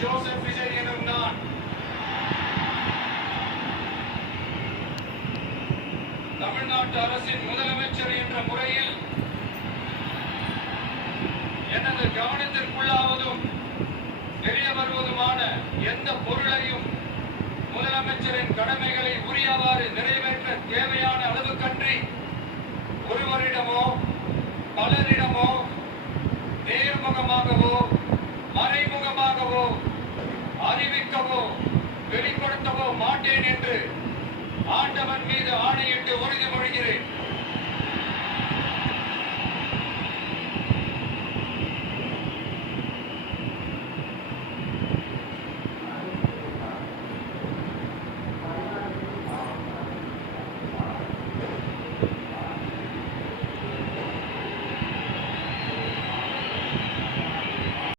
Joseph Vijay எனும் நான் தமிழ்நாட்டு அரசின் முதலமைச்சர் என்ற முறையில் எனது கவனத்திற்குள்ளாவதும் தெரிய வருவதுமான எந்த பொருளையும் முதலமைச்சரின் கடமைகளை உரியவாறு நிறைவேற்ற தேவையான அளவுக்கன்றி ஒருவரிடமோ பலரிடமோ நேர்முகமாகவோ மறைமுகமாகவோ அறிவிக்கவோ வெளிப்படுத்தவோ மாட்டேன் என்று ஆண்டவன் மீது ஆணையிட்டு உறுதிமொழிகிறேன்.